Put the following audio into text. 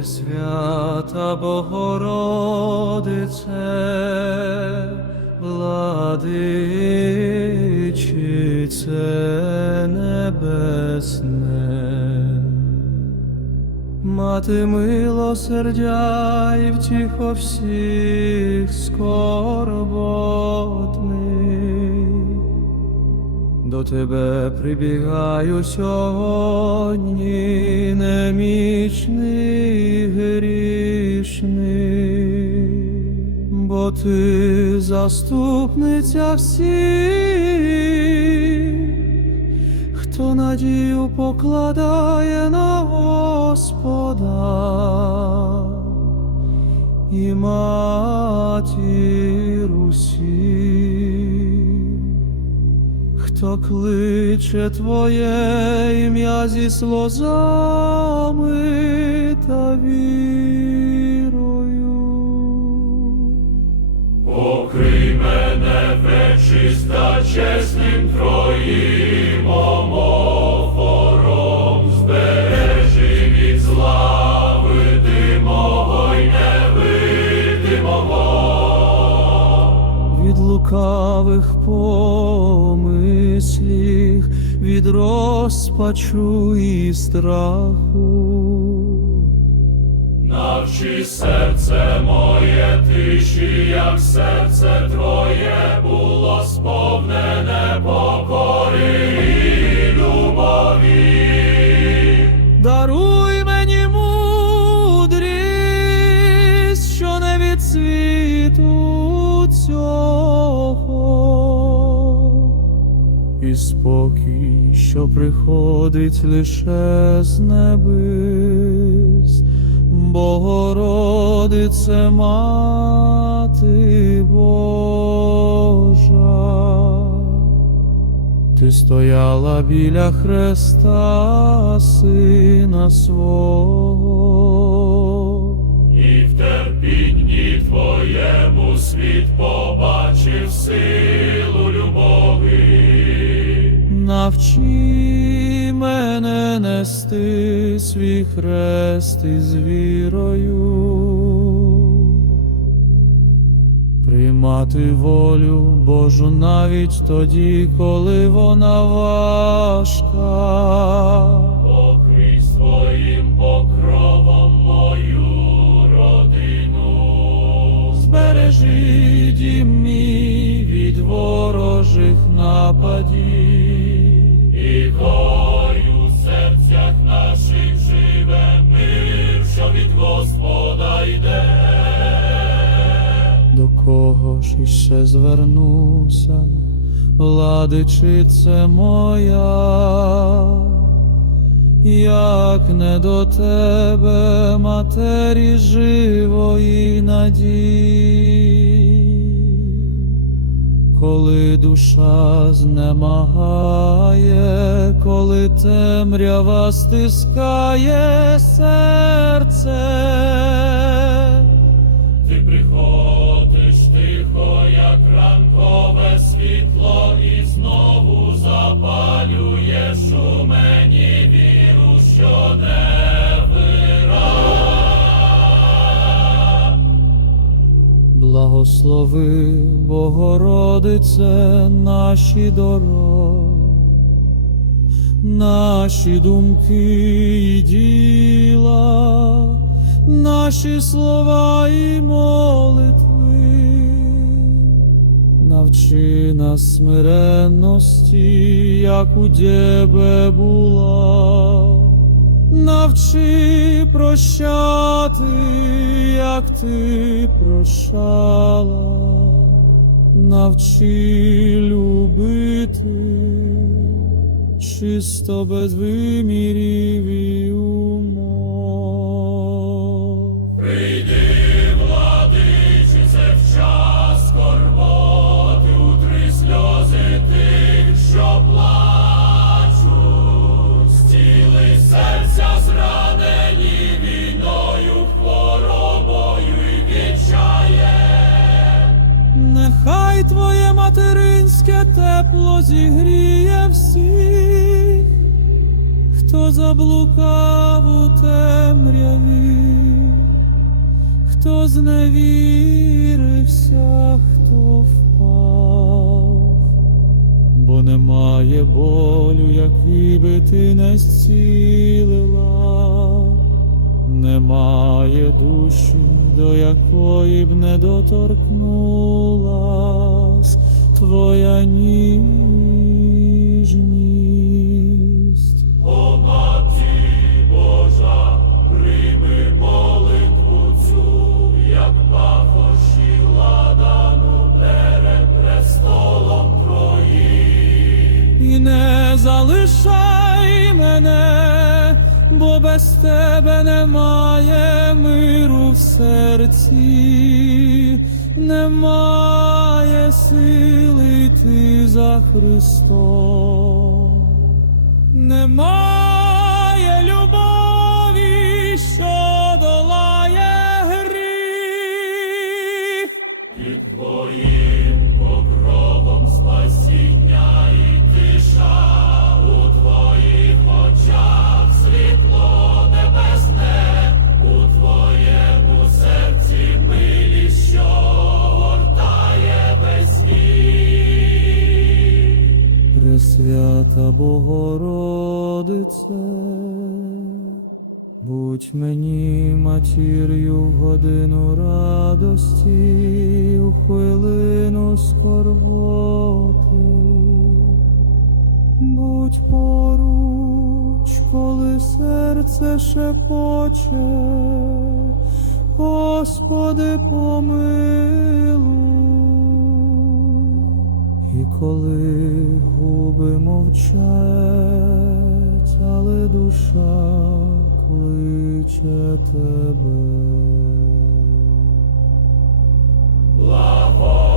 Пресвята Богородице, владичице небесне, мати милосердя і втіхо всіх скорботних, до тебе прибігаю сьогодні, немічний грішний, бо ти заступниця всіх, хто надію покладає на Господа. І матір Хто кличе Твоє ім'я зі сльозами та вірою. Покрий мене вечиста чесним Твоїм омофором, збережи від зла видимого й невидимого. від лукавих помислів, від розпачу і страху. Навчи серце моє тиші, як серце Твоє було сповнене покори і спокій, що приходить лише з небес, Богородице Мати Божа. Ти стояла біля хреста сина свого, І в Твоєму світ побачив силу любові. Навчи мене нести свій хрест із вірою, приймати волю Божу навіть тоді, коли вона важка. Покрий своїм покровом мою родину. Збережи дім мій від ворожих нападів. Хай у серцях наших живе мир, від Господа йде. До кого ж іще звернуся, владичице моя, як не до тебе, матері живої надії, коли душа знемагає, коли темрява стискає серце. Благослови, Богородице, наші дороги, наші думки і діла, наші слова і молитви. Навчи нас смиренності, як у тебе була. Навчи прощати, як ти прощала, навчи любити, чисто без вимірів і материнське тепло зігріє всіх, хто заблукав у темряві, хто зневірився, хто впав, бо немає болю, який би ти не зцілила, немає душі, до якої б не доторкнулась твоя ніжність. О, Маті Божа, прийми молитву цю, як пахощі ладану перед престолом Твоїм. І не залишай мене, бо без тебе немає миру в серці, немає сили йти за Христом, немає любові, що Пресвята Богородице, будь мені матір'ю в годину радості, у хвилину скорботи, будь поруч, коли серце шепоче, Господи, помилуй. Коли губи мовчать, але душа кличе тебе. Благо